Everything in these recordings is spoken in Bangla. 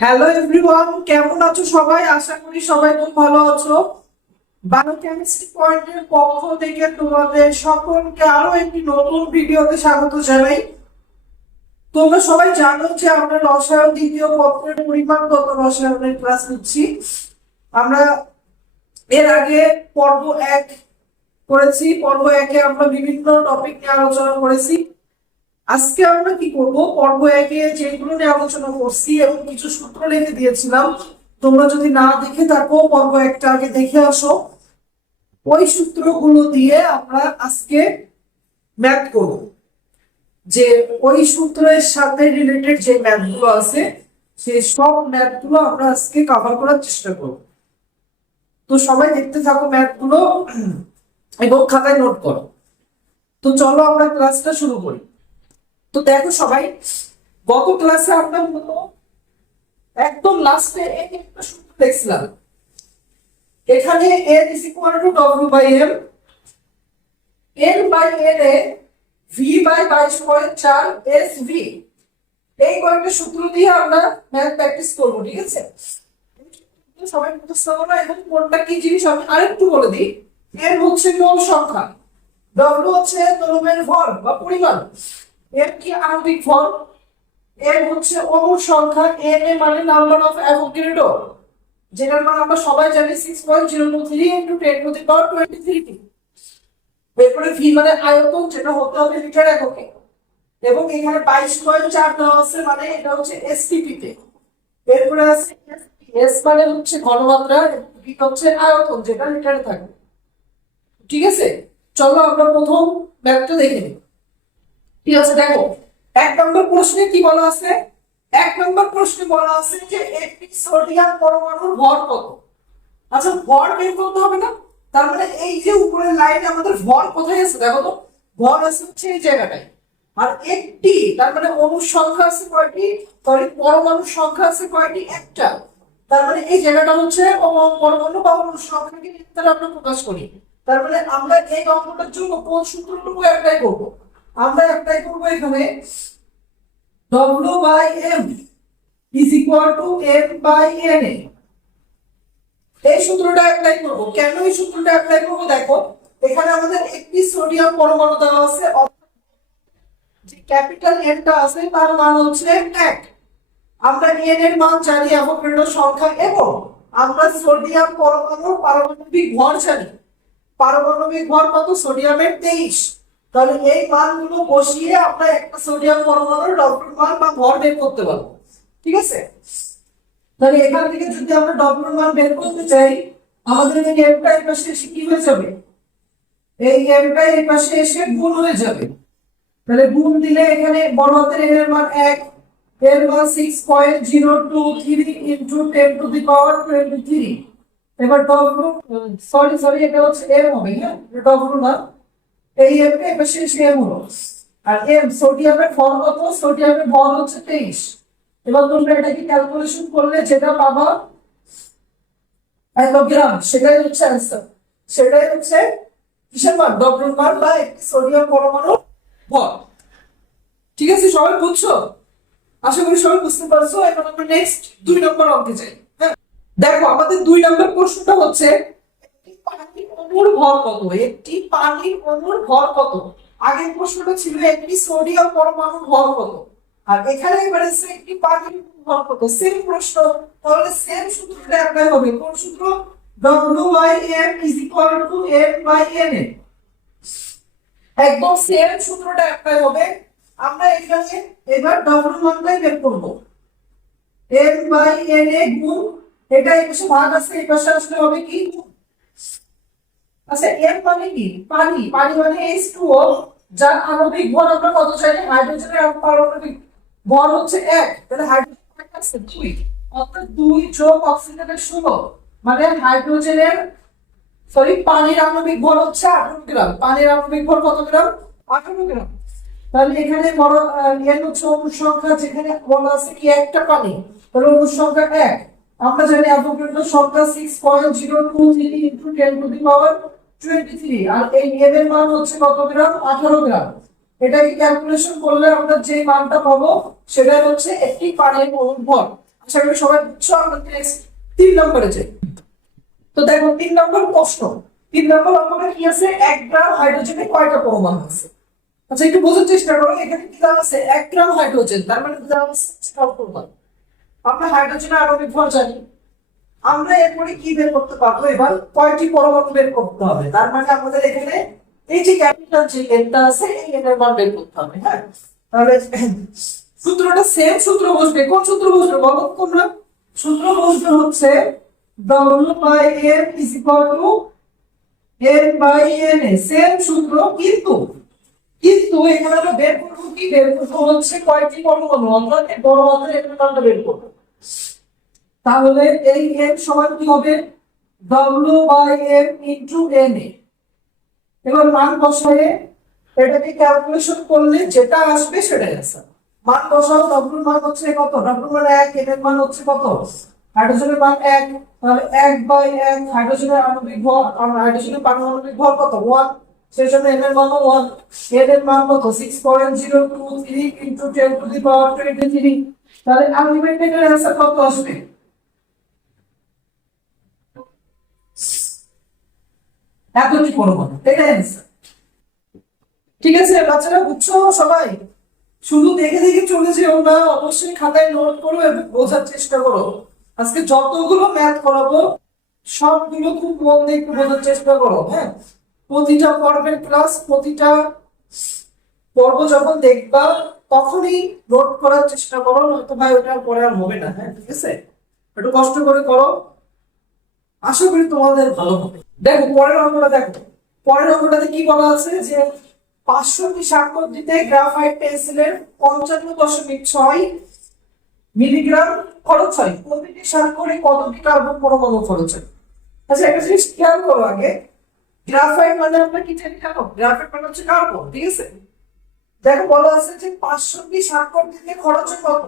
হ্যালো এভরিওয়ান, কেমন আছো সবাই? আশা করি সবাই খুব ভালো আছো। বায়োকেমিস্ট্রি পয়েন্টের পক্ষ থেকে তোমাদের সকলকে আরো একটি নতুন ভিডিওতে স্বাগত জানাই। তোমরা সবাই জানো যে আমরা রসায়ন দ্বিতীয় পত্রের পরিমাণগত রসায়নের ক্লাস নিচ্ছি। আমরা এর আগে পর্ব 1 করেছি। পর্ব 1-এ আমরা বিভিন্ন টপিক নিয়ে আলোচনা করেছি। আজকে আমরা কি করব, পর্ব 1-এ যেগুলো নিয়ে আলোচনা করছি এবং কিছু সূত্র লিখে দিয়েছিলাম, তোমরা যদি না দেখে থাকো পর্ব 1টা আগে দেখে আসো। ওই সূত্রগুলো দিয়ে আমরা আজকে ম্যাথ করব। যে ওই সূত্রের সাথে রিলেটেড যে ম্যাথগুলো আছে সেই সব ম্যাথগুলো আমরা আজকে কভার করার চেষ্টা করব। তো সবাই দেখতে থাকো ম্যাথগুলো এবং খাতায় নোট করো। তো চলো আমরা ক্লাসটা শুরু করি। তো দেখো সবাই, গত ক্লাসে আমরা একদম লাস্টে একটা সূত্র দেখছিলাম। এখানে n is equal to w by m, n by n A v by 22.4 sv, এই কয়েকটা সূত্র দিয়ে আমরা ম্যাথ প্র্যাকটিস করবো। ঠিক আছে, সবাই মুখস্থ করো। এবং কোনটা কি জিনিস আমি আরেকটু বলে দিই। n হচ্ছে মোল সংখ্যা, w হচ্ছে দ্রব্যের ভর বা পরিমাণ, m কি আণবিক ভর, n হচ্ছে অণুর সংখ্যা, n এ মানে নাম্বার অফ অ্যাভোগাড্রো, যেটার মান আমরা সবাই জানি 6.023 × 10⁻23। এরপরে v মানে আয়তন, যেটা হতে হবে লিটার এককে, এবং এখানে 22.4 দেওয়া আছে, মানে এটা হচ্ছে এসটিপি তে। এরপরে আছে s মানে হচ্ছে ঘনমাত্রা, v হচ্ছে আয়তন, যেটা লিটারে থাকবে। ঠিক আছে, চলো আমরা প্রথম ম্যাথটা দেখে নিই। ঠিক আছে, দেখো 1 নম্বর প্রশ্নে কি বলা আছে। 1 নম্বর প্রশ্নে বলা আছে যে একটি সোডিয়াম পরমাণুর ভর কত। আচ্ছা, ভর বের করতে হবে না? তার মানে এই যে উপরের লাইনে আমাদের ভর কোথায় আছে দেখো তো, ভর আছে হচ্ছে এই জায়গাটায়। আর একটি, তার মানে অণুর সংখ্যা আছে কয়টি, সরি পরমাণুর সংখ্যা আছে কয়টি, একটা। তার মানে এই জায়গাটা হচ্ছে পরমাণু বা অণুর সংখ্যাকে দ্বারা আমরা প্রকাশ করি। তার মানে আমরা এই অঙ্কটার জন্য কোন সূত্রটুকু অ্যাপ্লাই করব? আমরা অ্যাপ্লাই করব এখানে w by m is equal to m by n a। এই সূত্রটা অ্যাপ্লাই করব। কেন এই সূত্রটা অ্যাপ্লাই করব দেখো, এখানে আমাদের একটি সোডিয়াম পরমাণু দেওয়া আছে, যে ক্যাপিটাল n টা আছে তার মান হচ্ছে 1। আমরা n এর মান জানি, অ্যাভোগাড্রো সংখ্যা, এবং আমরা সোডিয়াম পরমাণুর পারমাণবিক ভর জানি। পারমাণবিক ভর কত? সোডিয়ামের 23। তাহলে এই মানগুলো বসিয়ে আমরা একটা সোডিয়াম পরমাণুর ডব্লিউর মান বা ভর বের করতে পারবো। ঠিক আছে, তাহলে এখান থেকে যদি আমরা ডব্লিউর মান বের করতে চাই, আমাদের এই এমটা এই পাশে এসে কি হয়ে যাবে, এই এমটা এই পাশে এসে গুণ হয়ে যাবে। তাহলে গুণ দিলে এখানে বড় হাতের n এর মান 1, এর মান 6.023 ইনটু 10⁻23। এবার ডব্লিউ, সরি এটা হচ্ছে m হবে, হ্যাঁ ডব্লিউ না, এই এম কে এপাশে এসে m হলো। আর m সোডিয়ামের ভর কত? সোডিয়ামের ভর হচ্ছে 23। এবার তোমরা এটাকে ক্যালকুলেশন করলে যেটা পাবা 1 গ্রাম, সেটাই হচ্ছে অ্যান্সার। সেটাই হচ্ছে কিসের মান? ডব্লিউর মান বা একটি সোডিয়াম পরমাণুর ভর। ঠিক আছে, সবাই বুঝছো? আশা করি সবাই বুঝতে পারছো। এখন আমরা নেক্সট 2 নম্বর অঙ্কে যাই। হ্যাঁ, দেখো আমাদের 2 নম্বর প্রশ্নটা হচ্ছে একটি পানির অণুর ভর কত। একটি পানির অণুর ভর কত? আগের প্রশ্নটা ছিল একটি সোডিয়াম পরমাণুর ভর কত, আর এখানে এবারে একটি পানির ভর কত। সেম প্রশ্ন, তাহলে সেম সূত্রটা অ্যাপ্লাই হবে। কোন সূত্র? w by m is equal to m by n a। একদম সেম সূত্রটা অ্যাপ্লাই হবে। আমরা এখানে এবার w মানটাই বের করব। m by n a গুণ, এটা এই পাশে ভাগ আছে, এই পাশে আসলে হবে কি? আচ্ছা, m মানে কি? পানি। পানি মানে H2O, যার আণবিক ভর আমরা কত জানি? হাইড্রোজেনের পারমাণবিক ভর হচ্ছে 1। তাহলে হাইড্রোজেন আছে 2, অর্থাৎ 2 যোগ অক্সিজেনের 16, মানে হাইড্রোজেনের পানির আণবিক ভর হচ্ছে 18 গ্রাম। পানির আণবিক ভর কত গ্রাম? 18 গ্রাম। তাহলে এখানে বড় n হচ্ছে অণুর সংখ্যা, যেখানে বলা আছে কি একটা পানি, তাহলে অণুর সংখ্যা 1। আমরা জানি অ্যাভোগাড্রো সংখ্যা 6.023 ইনটু 10⁻23, আর এই n এর মান হচ্ছে কত গ্রাম? 18 গ্রাম। এটাকে ক্যালকুলেশন করলে আমরা যে মানটা পাবো সেটা হচ্ছে একটি পানির অণুর ভর। আশা করি সবাই বুঝছো। আমরা নেক্সট 3 নম্বরে যাই। তো দেখো 3 নম্বর প্রশ্ন, 3 নম্বর অঙ্কটা কি আছে, 1 গ্রাম হাইড্রোজেনে কয়টা পরমাণু আছে? আচ্ছা একটু বোঝার চেষ্টা করো, এখানে কি দেওয়া আছে 1 গ্রাম হাইড্রোজেন, তার মানে দেওয়া আছে 6 পরমাণু। আমরা হাইড্রোজেনের আণবিক ভর জানি, আমরা এরপরে কি বের করতে পারবো, এবার কয়টি পরমাণু বের করতে হবে। তার মানে আমাদের এখানে এই যে ক্যাপিটাল যে এনটা আছে এই এনের মান বের করতে হবে। হ্যাঁ, তাহলে সূত্রটা সেম সূত্র বসবে। কোন সূত্র বসবে বলো তোমরা? সূত্র বসবে হচ্ছে W/M = N/N, সেম সূত্র। কিন্তু কিন্তু এখানে আমরা বের করবো কি, বের করবো হচ্ছে কয়টি পরমাণু, অর্থাৎ বড় হাতের এটার মানটা বের করবো। তাহলে এই n সমান কি হবে, W/M × Na। এবার মান বসায়ে এটাকে ক্যালকুলেশন করলে যেটা আসবে সেটাই আছে। মান বসাও, W এর মান হচ্ছে কত, W মানে 1, N এর মান হচ্ছে কত, হাইড্রোজেনের মান 1, তাহলে 1/1 হাইড্রোজেনের আণবিক ভর, আর হাইড্রোজেনের পারমাণবিক ভর কত 1, সেই জন্য N এর মান 1, N এর মান কত 6.023 × 10⁻23। তাহলে আলটিমেটলি এর आंसर কত আসবে, এতটি পরমাণু, এটাই आंसर। ঠিক আছে বাচ্চারা, বুঝছো সবাই? শুধু দেখে দেখে চলে যেও না, অবশ্যই খাতায় নোট করো এবং বোঝার চেষ্টা করো। আজকে যতগুলো ম্যাথ করাবো সবগুলো খুব মন দিয়ে একটু বোঝার চেষ্টা করো। হ্যাঁ, প্রতিটা পর্বের ক্লাস, প্রতিটা পর্ব যখন দেখবা তখনই নোট করার চেষ্টা করো, নয়তো ভাই ওটার পরে আর হবে না। হ্যাঁ ঠিক আছে, একটু কষ্ট করে করো, আশা করি তোমাদের ভালো হবে। দেখো পরের অঙ্কটা দেখো, পরের অঙ্কটাতে কি বলা আছে যে 500টি স্বাক্ষর দিতে গ্রাফাইট পেন্সিলের 55.6 মিলিগ্রাম খরচ হয়, প্রতিটি স্বাক্ষরে কতটি কার্বন পরমাণু খরচ হয়? আচ্ছা একটা জিনিস খেয়াল করো, আগে গ্রাফাইট মানে আমরা কি জানি জানো, গ্রাফাইট মানে হচ্ছে কার্বন। ঠিক আছে, দেখো বলা আছে যে 500টি স্বাক্ষর দিতে খরচ হয় কত,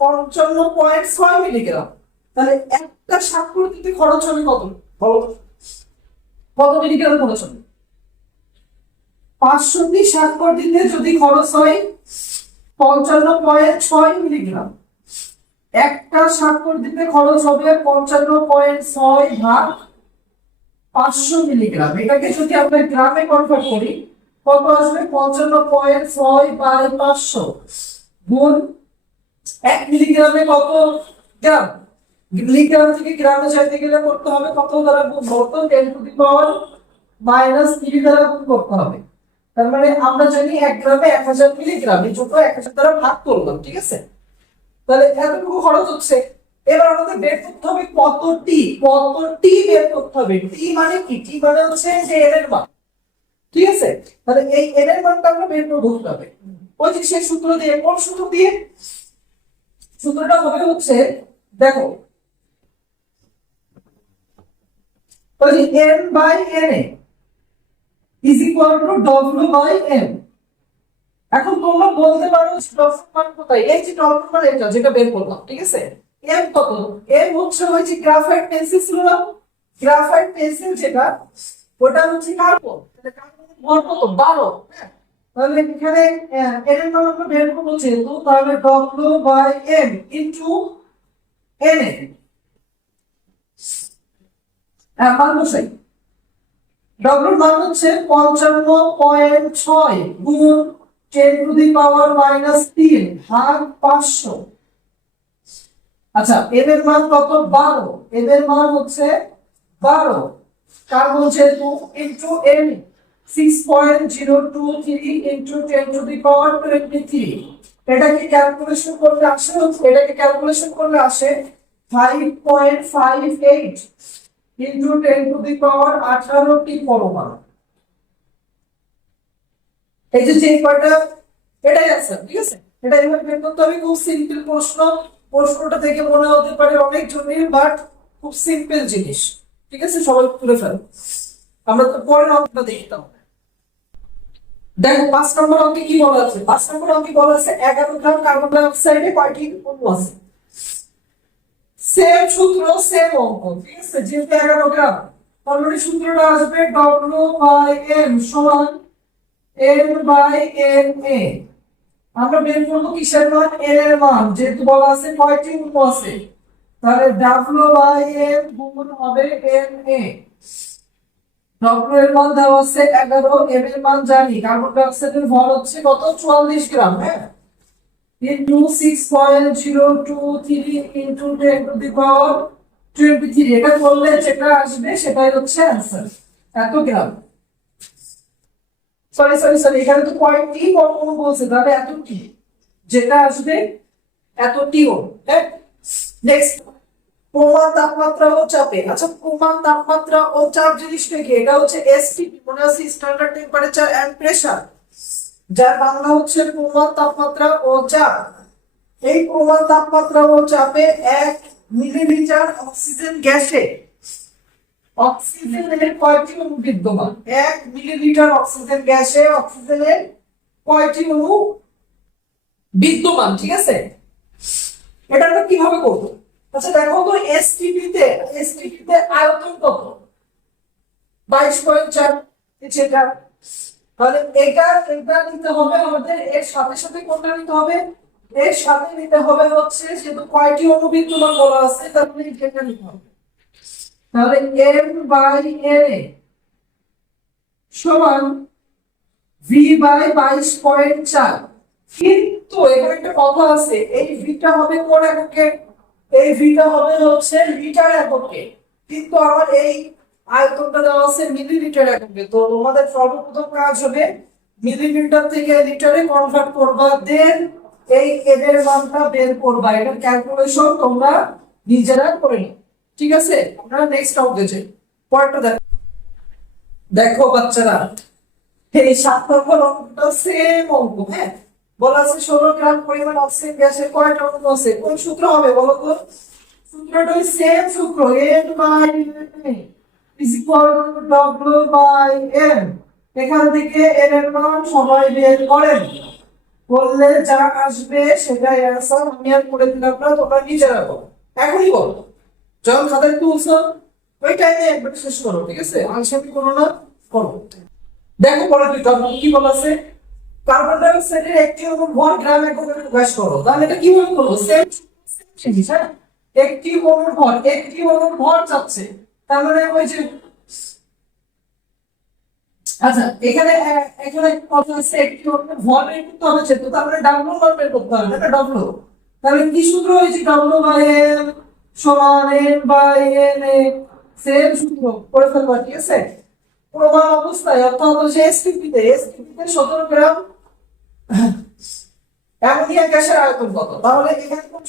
55.6 মিলিগ্রাম। তাহলে একটা স্বাক্ষর দিতে খরচ হবে কত বলো তো, কত মিলিগ্রাম খরচ হবে? 500টি স্বাক্ষর দিতে যদি খরচ হয় 55.6 মিলিগ্রাম, একটা স্বাক্ষর দিতে খরচ হবে 55.6 ভাগ 500 মিলিগ্রাম। এটাকে যদি আমরা গ্রামে কনভার্ট করি কত আসবে, 55.6/500 গুণ 1 মিলিগ্রামে কত গ্রাম, মিলিগ্রাম থেকে গ্রামে চাইতে গেলে করতে হবে কত দ্বারা গুণ, কত 10⁻³ দ্বারা গুণ করতে হবে। তার মানে আমরা জানি 1 গ্রামে 1000 মিলিগ্রাম, এই ছোট 1000 দ্বারা ভাগ করলাম। ঠিক আছে, তাহলে এতটুকু খরচ হচ্ছে। এবার আমাদের বের করতে হবে কতটি, কতটি বের করতে হবে। টি মানে কি, টি মানে হচ্ছে যে এর এর মান। ঠিক আছে, তাহলে এই এর এর মানটা আমরা বের করে ধরতে হবে ওই যে সেই সূত্র দিয়ে। কোন সূত্র দিয়ে? সূত্রটা হবে হচ্ছে দেখো ওই যে n/Na is equal to W/M। এখন তোমরা বলতে পারো W মান কোথায়, এই যে W মান এটা যেটা বের করলাম। ঠিক আছে, M কত, M হচ্ছে ওই যে গ্রাফাইট পেন্সিল ছিল না, গ্রাফাইট পেন্সিল যেটা ওটা হচ্ছে কার্বন, তাহলে কার্বনের ভর কত 12। হ্যাঁ, তাহলে এখানে n এর মান আমরা বের করব যেহেতু, তাহলে W/M × Na মান বসাই। W এর মান হচ্ছে 55.6 গুণ 10⁻³ ভাগ 500। আচ্ছা এর এর মান কত 12, এর এর মান হচ্ছে 12, কার্বন যেহেতু ইনটু n 6.023 × 10⁻23। এটাকে ক্যালকুলেশন করলে আসে, এটাকে ক্যালকুলেশন করলে আসে 5.58 × 10⁻18টি পরমাণু। এই যে কয়টা, এটাই আছে। ঠিক আছে, এটা এইভাবে বের করতে হবে। খুব সিম্পল প্রশ্ন, প্রশ্নটা থেকে মনে হতে পারে অনেক জটিল, বাট খুব সিম্পল জিনিস। ঠিক আছে, সবাই তুলে ফেল। আমরা তো পরের অঙ্কটা দেখতাম। দেখো 5 নম্বর অঙ্কে কি বলা আছে, 5 নম্বর অঙ্কে বলা আছে 11 গ্রাম কার্বন ডাই অক্সাইডে কয়টি অণু আছে। সেম সূত্র, সেম অঙ্ক। ঠিক আছে, যেহেতু 11 গ্রাম, তাহলে সূত্রটা আসবে W/M = N/Na। আমরা বের করবো কিসের মান, এন এর মান, যেহেতু বলা আছে কয়টি অণু আছে, তাহলে ডাব্লিউ বাই এন গুণ হবে এন এ। ডাব্লিউ এর মান দেওয়া আছে 11, এম এর মান জানি, কার্বন ডাই অক্সাইডের ভর হচ্ছে কত, 44 গ্রাম। হ্যাঁ, into 6.023 into 10 to the power 23, এটা করলে যেটা আসবে সেটাই হচ্ছে অ্যান্সার, এত গ্রাম। সরি সরি সরি, এখানে তো কয়টি পরমাণু বলছে, তাহলে এত টি, যেটা আসবে এত টিও। হ্যাঁ, নেক্সট, প্রমাণ তাপমাত্রা ও চাপে। আচ্ছা, প্রমাণ তাপমাত্রা ও চাপ জিনিসটা কি? এটা হচ্ছে এসটিপি, মনে আছে, স্ট্যান্ডার্ড টেম্পারেচার এন্ড প্রেসার, যার বাংলা হচ্ছে প্রমাণ তাপমাত্রা ও চাপ। এই প্রমাণ তাপমাত্রা ও চাপে 1 মিলিলিটার অক্সিজেন গ্যাসে অক্সিজেনের কয়টি অণু বিদ্যমান? 1 মিলিলিটার অক্সিজেন গ্যাসে অক্সিজেনের কয়টি অণু বিদ্যমান? ঠিক আছে, এটা আমরা কিভাবে করব? আচ্ছা দেখো তো, এসটিপি তে আয়তন কত? 22.4, এটা। তাহলে এটা নিতে হবে আমাদের, এর সাথে সাথে কোনটা নিতে হবে? এর সাথে নিতে হবে হচ্ছে, যেহেতু কয়টি অণু বিদ্যমান বলা আছে, তাহলে এটা নিতে হবে। তাহলে m বাই n সমান v বাই 22.4। কিন্তু এখানে একটা কথা আছে, এই ভিটা হবে কোন এককে? এই ভিটা হবে হচ্ছে লিটার এককে, কিন্তু আমার এই আয়তনটা দেওয়া আছে মিলিলিটার এককে। তো তোমাদের সর্বপ্রথম কাজ হবে মিলিলিটার থেকে লিটারে কনভার্ট করবা, দেন এই এর মানটা বের করবা। এটা ক্যালকুলেশন তোমরা নিজেরা করে নিও, ঠিক আছে? আমরা নেক্সট অঙ্কে যাই, পরেরটা দেখো। দেখো বাচ্চারা, এই 7 নম্বর অঙ্কটা সেম অঙ্ক। হ্যাঁ, বলা আছে 16 গ্রাম পরিমাণ অক্সিজেন গ্যাসের কয়টা অণু আছে? কোন সূত্র হবে বলো তো? সূত্রটা ওই সেম সূত্র, n by n is equal to w by m। এখান থেকে n এর মান সবাই বের করেন, করলে যা আসবে সেটাই অ্যান্সার। আমি আর করে দিলাম না, তোমরা নিজেরা করো, এখনই বলো। যখন খাতায় তুলছো ওই টাইমে একবার শেষ করো, ঠিক আছে? আনসামি করো না, করো। দেখো পরে দুইটা কি বলা আছে, কার্বন ডাই অক্সাইডের একটি অণুর ভর গ্রাম এককে প্রকাশ করো। তাহলে এটা কিভাবে করবো? সেম জিনিস। হ্যাঁ, একটি অণুর ভর চাচ্ছে, তার মানে ওই যে, আচ্ছা এখানে এখানে কথা আছে একটি অণুর ভর বের করতে হবে, তো তার মানে ডাব্লিউ মান বের করতে হবে, এটা ডাব্লিউ। তাহলে কি সূত্র হয়েছে? ডাব্লিউ বাই এম সমান এন বাই এন এ, সেম সূত্র করে ফেলবা, ঠিক আছে? প্রমাণ অবস্থায়, অর্থাৎ হচ্ছে এসটিপি তে 17 গ্রাম অ্যামোনিয়া গ্যাসের আয়তন কত? তাহলে এখানে কোন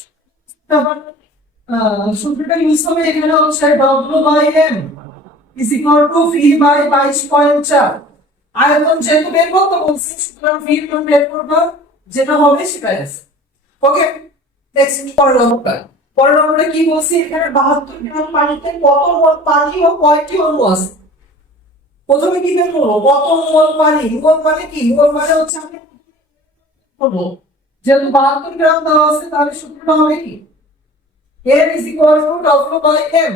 সূত্রটা ইউজ হবে? এখানে হচ্ছে W by M is equal to V by 22.4। আয়তন যেহেতু বের করতে বলছি, সুতরাং V এর মান বের করবা, যেটা হবে সেটাই আছে। ওকে, নেক্সট পরের নম্বরে কি বলছি? এখানে 72 গ্রাম পানিতে কত মোল পানি ও কয়টি অণু আছে? প্রথমে কি বের করবো? কত মোল পানি। মোল মানে কি? মোল মানে হচ্ছে আমি করবো, যেহেতু 72 গ্রাম দেওয়া আছে, তাহলে সূত্রটা হবে কি? n is equal to w by m।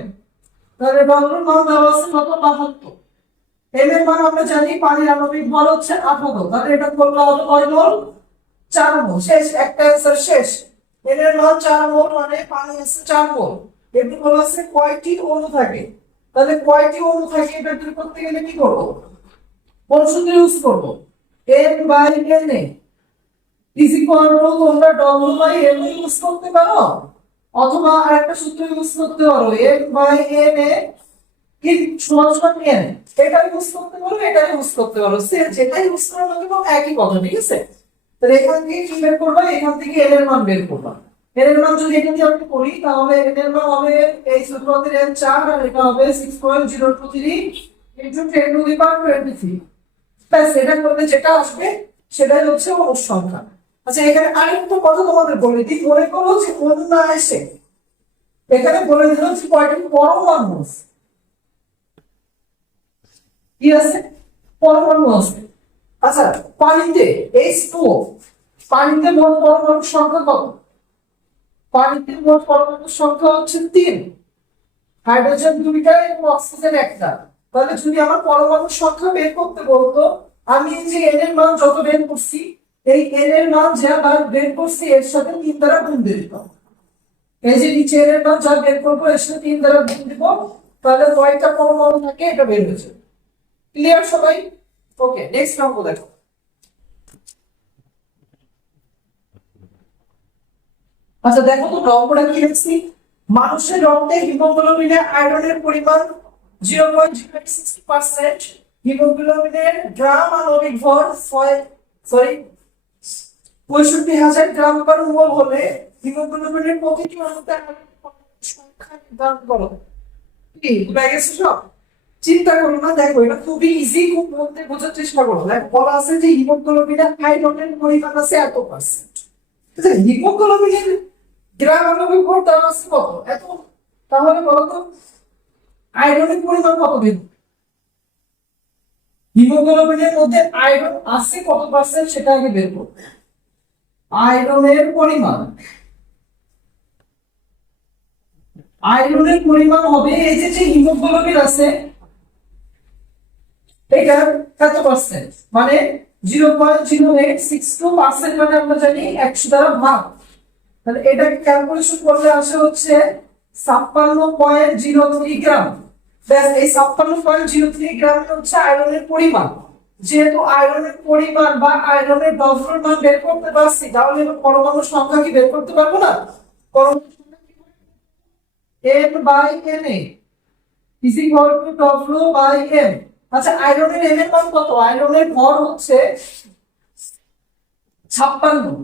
তাহলে w এর মান দেওয়া আছে কত? 72। m এর মান আমরা জানি, পানির আণবিক ভর হচ্ছে 18, তাহলে এটা করলে হবে কয় মোল? 4 মোল। শেষ, একটা অ্যানসার শেষ। n এর মান 4 মোল, মানে পানি আছে 4 মোল। এটি বলা আছে কয়টি অণু থাকে, তাহলে কয়টি অণু থাকে এটা বের করতে গেলে কি করব? কোন সূত্র ইউজ করব? n by n is equal to, তোমরা w বাই m ইউজ করতে পারো, অথবা আরেকটা সূত্র ইউজ করতে পারো, m বাই n এ কি সমান সমান n। এটা ইউজ করতে পারো, এটা ইউজ করতে পারো, সে যেটা ইউজ করো না কেন একই কথা, ঠিক আছে? তাহলে এখান থেকে কি বের করবা? এখান থেকে n এর মান বের করবা। n এর মান যদি এখান থেকে আমি করি, তাহলে n এর মান হবে এই সূত্রতে n 4, আর এটা হবে 6.023 ইনটু 10 টু দি পাওয়ার 23। ব্যাস, এটা করলে যেটা আসবে সেটাই হচ্ছে অণুর সংখ্যা। আচ্ছা, এখানে আরেকটা কথা তোমাদের বলে দিই, মনে করো যে অণু না এসে এখানে বলে দিল যে কয়টি পরমাণু আছে। কি আছে? পরমাণু আছে। আচ্ছা, পানিতে H2O, পানিতে মোট পরমাণুর সংখ্যা কত? পানিতে মোট পরমাণুর সংখ্যা হচ্ছে 3, হাইড্রোজেন 2টা এবং অক্সিজেন 1টা। তাহলে যদি আমার পরমাণুর সংখ্যা বের করতে বলতো, আমি এই যে n এর মান যত বের করছি, এই n এর মান যা বার বের করছি এর সাথে 3 দ্বারা গুণ দিয়ে দিতে হবে। এই যে নিচে n এর মান যা বের করবো এর সাথে 3 দ্বারা গুণ দিব, তাহলে কয়টা পরমাণু থাকে এটা বের হয়ে যাবে। ক্লিয়ার সবাই? ওকে, নেক্সট অঙ্ক দেখো। আচ্ছা দেখো তো অঙ্কটা কি লিখছি। মানুষের রক্তে হিমোগ্লোবিনের আয়রনের পরিমাণ 0.060%, হিমোগ্লোবিনের গ্রাম আণবিক ভর 65,000 গ্রাম পার মোল হলে হিমোগ্লোবিনের প্রতিটি অণুতে সংখ্যা নির্ধারণ করো। কি বুঝা গেছে সব? চিন্তা করো না, দেখো এটা খুবই ইজি, খুব মধ্যে বোঝার চেষ্টা করো। বলা আছে যে হিমোগ্লোবিনের আয়রনের পরিমাণ আছে এত পার্সেন্ট। হিমোগ্লোবিনের গ্রাম আণবিক ভর তার আছে কত এত, তাহলে বলতো আয়রনের পরিমাণ কত বের? হিমোগ্লোবিনের মধ্যে আয়রন আছে কত পার্সেন্ট সেটা আগে বের করব। আয়রনের পরিমাণ হবে এই যে হিমোগ্লোবিন আছে এটা কত পার্সেন্ট, মানে 0.0862%, মানে আমরা জানি 100 দ্বারা ভাগ। তাহলে এটাকে ক্যালকুলেশন করলে আসে হচ্ছে 56.03 গ্রাম। ব্যাস, এই 56.03 গ্রাম হচ্ছে আয়রনের পরিমাণ। যেহেতু আয়রনের পরিমাণ বা আয়রনের ডবলের মান বের করতে পারছি, তাহলে পরমাণুর সংখ্যা কি বের করতে পারবো না? পরমাণুর সংখ্যা কি হবে? n/Na is equal to W/m। আচ্ছা, আয়রনের m এর মান কত? আয়রনের ভর হচ্ছে 56।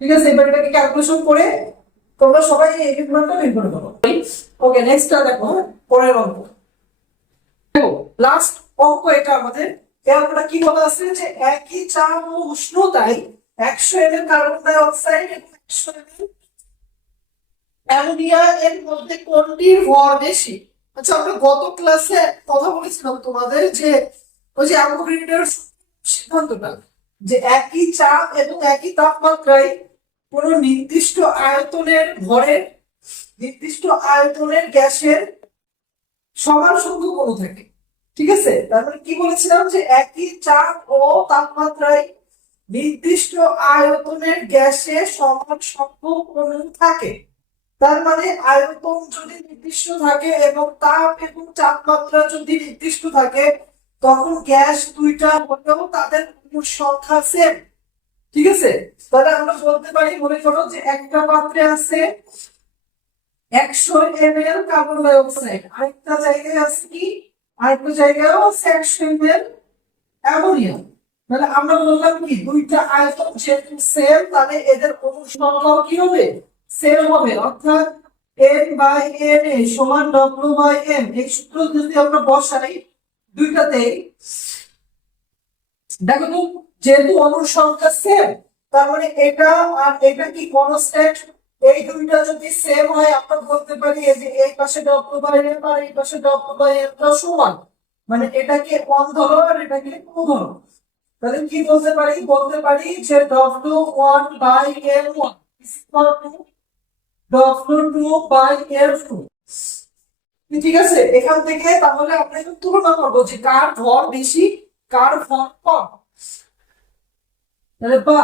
ঠিক আছে, এবার এটাকে ক্যালকুলেশন করে তোমরা সবাই এই মানটা বের করে দাও। ওকে, নেক্সটটা দেখো, পরের অঙ্ক। দেখো লাস্ট অঙ্ক এটা আমাদের। এই অঙ্কটা কি বলা আছে যে একই চাপ ও উষ্ণতায় 100 ml কার্বন ডাই অক্সাইড এবং 100 ml অ্যামোনিয়া এর মধ্যে কোনটির ভর বেশি? আচ্ছা, আমরা গত ক্লাসে কথা বলেছিলাম তোমাদের যে ওই যে অ্যাভোগাড্রোর সিদ্ধান্তটা, যে একই চাপ এবং একই তাপমাত্রায় কোন নির্দিষ্ট আয়তনের গ্যাসের সমান সংখ্যক অণু থাকে। ঠিক আছে, তারপরে কি বলেছিলাম যে একই চাপ ও তাপমাত্রায় নির্দিষ্ট আয়তনের গ্যাসে সমান সংখ্যক অণু থাকে। তার মানে আয়তন যদি নির্দিষ্ট থাকে এবং তাপ এবং তাপমাত্রা যদি নির্দিষ্ট থাকে, তখন গ্যাস দুইটা হলেও তাদের অণুর সংখ্যা সেম। ঠিক আছে, তাহলে আমরা বলতে পারি, মনে করো যে একটা পাত্রে আছে 100 ml কার্বন ডাই অক্সাইড, আরেকটা জায়গায় আছে কি, আরেকটা জায়গায়ও আছে 100 ml অ্যামোনিয়া। তাহলে আমরা বললাম কি দুইটা আয়তন যেহেতু সেম, তাহলে এদের অণুর সংখ্যাও কি হবে? সেম হবে। অর্থাৎ n/Na সমান W/m। এই সূত্র যদি আমরা বসাই দুইটাতেই, দেখো তো যেহেতু অণুর সংখ্যা সেম, তার মানে এটা আর এটা কি কনস্ট্যান্ট। এই দুইটা যদি সেম হয়, আমরা বলতে পারি যে এই পাশে W/m আর এই পাশে W/m টা সমান, মানে এটাকে 1 ধরো আর এটাকে 2 ধরো। তাহলে কি বলতে পারি যে W1/m1 is equal to W2/m2। ঠিক আছে, এখান থেকে তাহলে আমরা একটু তুলনা করবো যে কার ভর বেশি কার ভর কম। তাহলে বা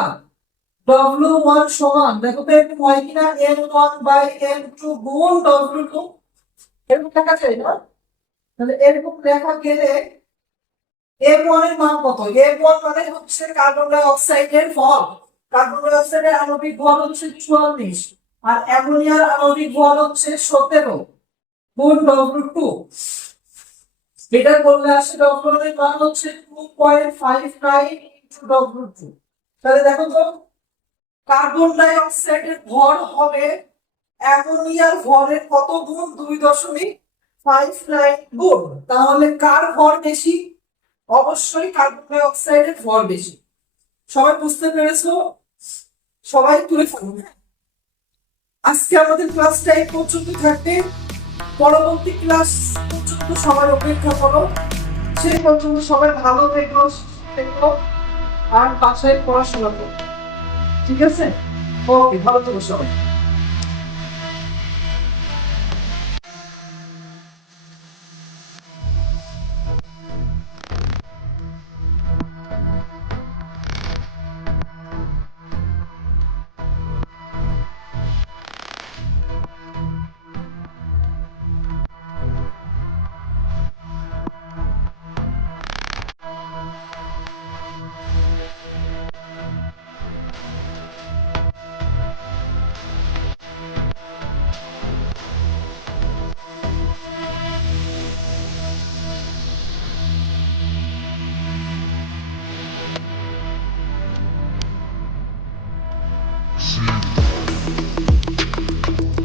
W1 সমান, দেখো তো এরকম হয় কিনা, m1/m2 গুণ W2, এরকম লেখা যায় না? তাহলে এরকম লেখা গেলে m1 এর মান কত? m1 মানে হচ্ছে কার্বন ডাই অক্সাইডের ভর। কার্বন ডাই অক্সাইডের আণবিক ভর হচ্ছে 44 আর অ্যামোনিয়ার আণবিক ভর হচ্ছে 17 গুণ W2। এটা করলে আসে W1 এর মান হচ্ছে 2.59 into W2। তাহলে দেখো তো কার্বন ডাই অক্সাইডের ভর হবে অ্যামোনিয়ার ভরের কত গুণ? 2.59 গুণ। তাহলে কার ভর বেশি? অবশ্যই কার্বন ডাই অক্সাইডের ভর বেশি। সবাই বুঝতে পেরেছো? সবাই তুলে ফেলো। আজকে আমাদের ক্লাসটা এই পর্যন্ত থাকবে। পরবর্তী ক্লাস পর্যন্ত সবাই অপেক্ষা করো। সেই পর্যন্ত সবাই ভালো থেকো আর বাসায় পড়াশোনা করো। ঠিক আছে? ওকে, ভালো থেকো সবাই।